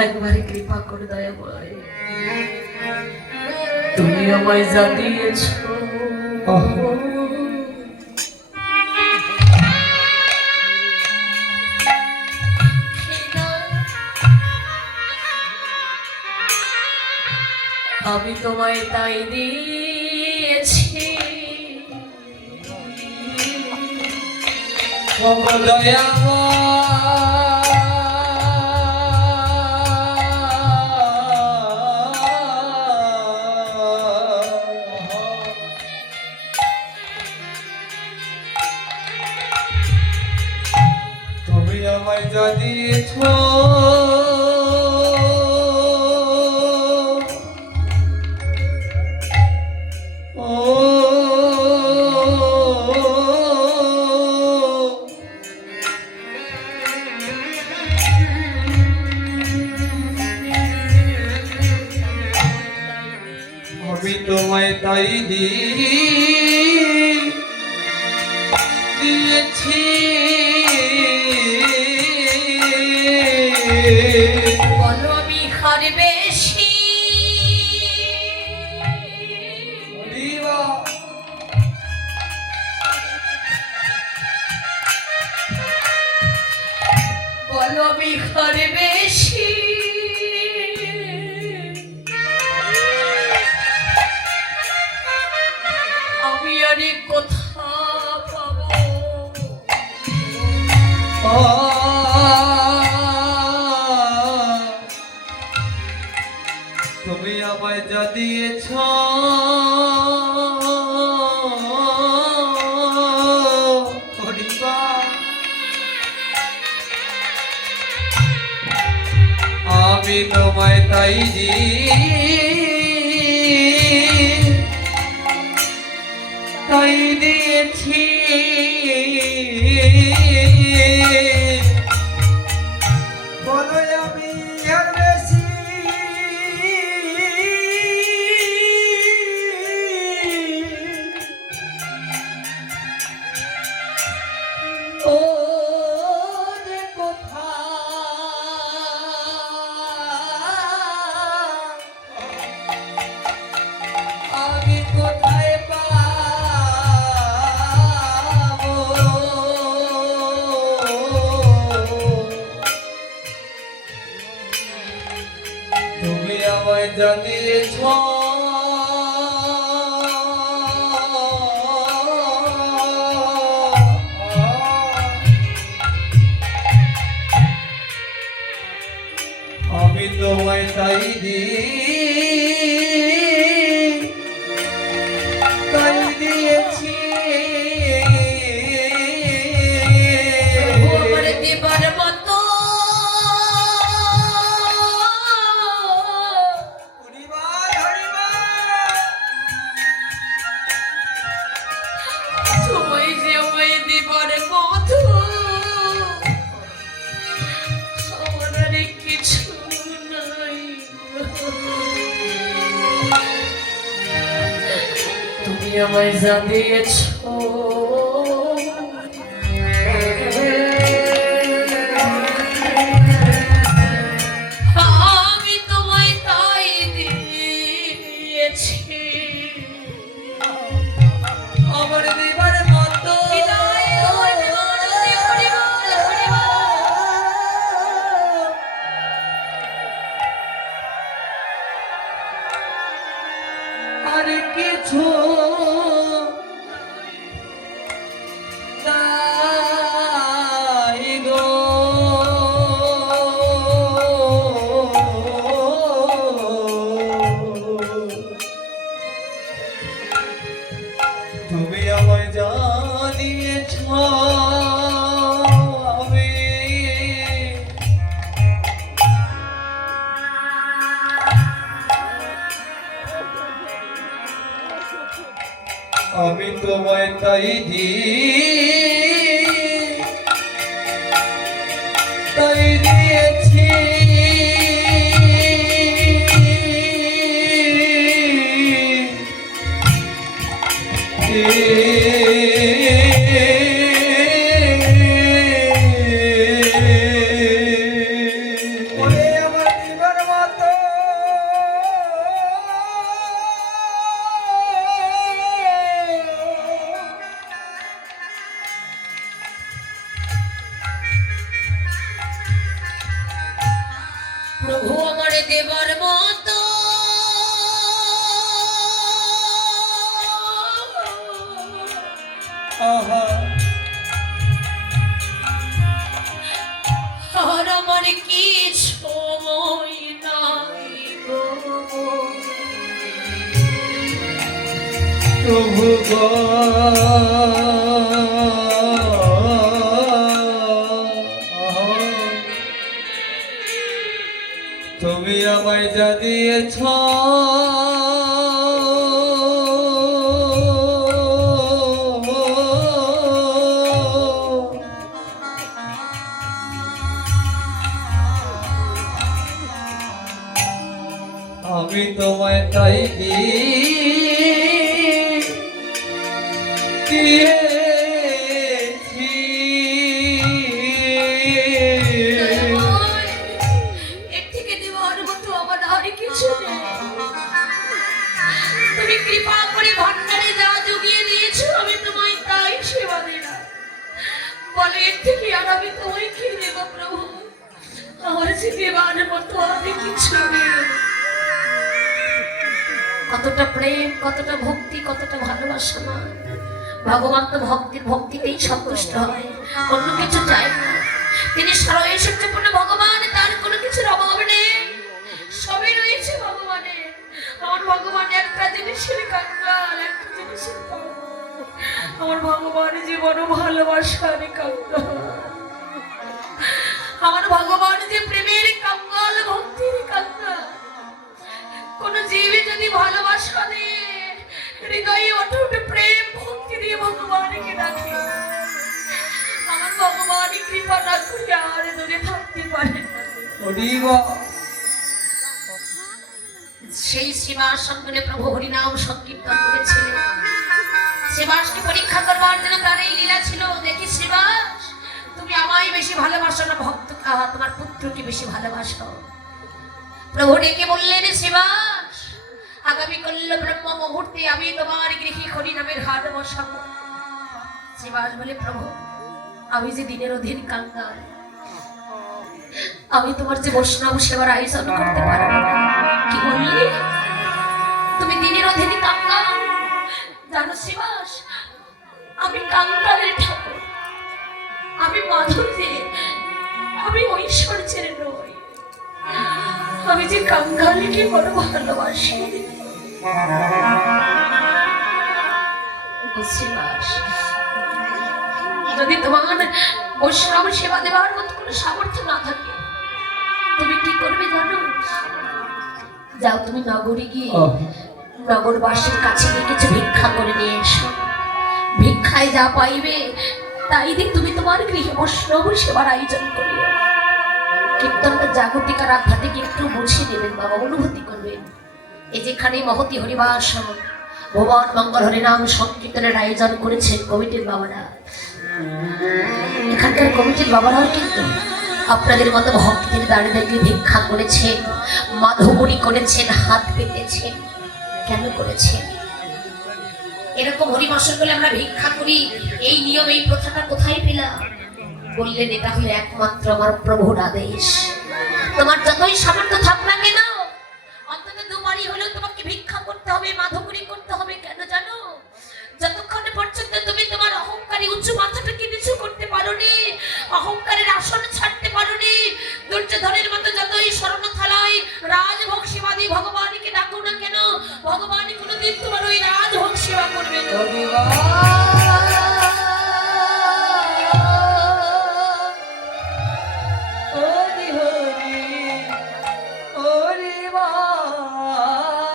একবার কৃপা করে দয়াময় তুমি আমায় যা দিয়েছ আমি তোমায় তাই দিয়েছি তুমি আমায় যা দিয়েছ আমি তোমায় তাই দিয়েছি বলো আমি হার বেশি বলো আমি হার বেশি আমি আরে কোথা পাবো তুমি আমায় যা দিয়েছ আমি তোমায় তাই দিয়েছি বলো আমি আর বেশি ও রে কোথা আমি কোথায় পাবো তুমি আমায় যা দিয়েছ আমি তোমায় তাই দিয়েছি আমার দেবার মতো তুমি যে আমায় দেবার মতো আমার আর কিছু নাই তুমি আমায় যা দিয়েছ আমি তোমায় তাই দিয়েছি আমার দিবার মতো আর কিছু দেবার মতো আহা আর আমার কি সময় নাই গো। প্রভু গো তুমি আমায় যা দিয়েছ আমি তোমায় তাই দিয়েছি। এর থেকে দেওয়ার মতো আমার আর কিছু নেই। তুমি কৃপা করে ভান্ডারে যা জুগিয়ে দিয়েছো আমি তোমায় তাই সেবা দিলাম। বলে এর থেকে আর আমি তোমায় কি দেব প্রভু? আমার যে দেবার মতো আমি কিছু নেই। কতটা প্রেম, কতটা ভক্তি, কতটা ভালোবাসা মা। ভগবান তো ভক্তিতেই সন্তুষ্ট হয়, অন্য কিছু চায় না। তিনি সর্বৈশ্বর্যপূর্ণ ভগবান, তার কোনো কিছুর অভাব নেই, সবই রয়েছে ভগবানের। আমার ভগবান একটা জিনিসের কাঙ্গাল, একটা জিনিসের পাগল। আমার ভগবান যে বড় ভালোবাসার কাঙ্গাল, আমার ভগবান যে প্রেমের কাঙ্গাল, ভক্তির কাঙ্গাল। কোন জীবে যদি ভালোবাসা দিয়ে হৃদয়ে অটুট প্রেম ভক্তি দিয়ে ভগবানকে ডাকে, আমার ভগবান কৃপা না করে আর দূরে থাকতে পারে না। সেই শ্রীবাস সঙ্গে প্রভু হরিনাম সংকীর্তন করেছিলেন। শ্রীবাসকে পরীক্ষা করবার জন্য তার এই লীলা ছিল। দেখি শ্রীবাস, তুমি আমায় বেশি ভালোবাসো না ভক্ত তোমার পুত্রকে বেশি ভালোবাসো? প্রভু ডেকে বললেন, শ্রীবাস, আগামী কল্য ব্রহ্ম মুহূর্তে আমি তোমার গৃহে হরি নামের হাট বসাবো। শ্রীবাস বলে, প্রভু আমি যে দিনের অধীন কাঙ্গাল, আমি তোমার যে বৈষ্ণব সেবার আয়োজন করতে পারবো না। কি বললি? তুমি দিনের অধীন কাঙ্গাল? জানো শ্রীবাস, আমি কাঙ্গালের ঠাকুর, আমি মাধুর্যের, আমি ঐশ্বর্যের নই। আমি যে কাঙ্গালকে বড় ভালোবাসি। যদি তোমার বৈষ্ণব সেবা দেওয়ার মতো কোনো সামর্থ্য না থাকে, তুমি কি করবে জানো? যাও তুমি নগরে গিয়ে নগরবাসীর কাছে গিয়ে কিছু ভিক্ষা করে নিয়ে এসো। ভিক্ষায় যা পাইবে তাই দিয়ে তুমি তোমার গৃহে বৈষ্ণব সেবার আয়োজন করিও। কীর্তনটা জাগতিক আর আধ্যাত্মিক একটু বুঝিয়ে নেবেন বাবা, অনুভূতি করবেন। এই যেখানে মহতি হরিবাস ভুবন মঙ্গল হরিনাম সংকীর্তনের আয়োজন করেছেন কমিটির বাবারা, এখানকার কমিটির বাবারাও কিন্তু আপনাদের মতো ভক্তের দাঁড়িয়ে ভিক্ষা করেছেন, মাধবুরি করেছেন, হাত পেতেছেন। কেন করেছেন? এরকম হরিবাসর বলে আমরা ভিক্ষা করি, এই নিয়ম, এই প্রথাটা কোথায় পেলাম? বললেন, এটা হলো একমাত্র আমার প্রভুর আদেশ। তোমার যতই সামর্থ্য থাক না কেন,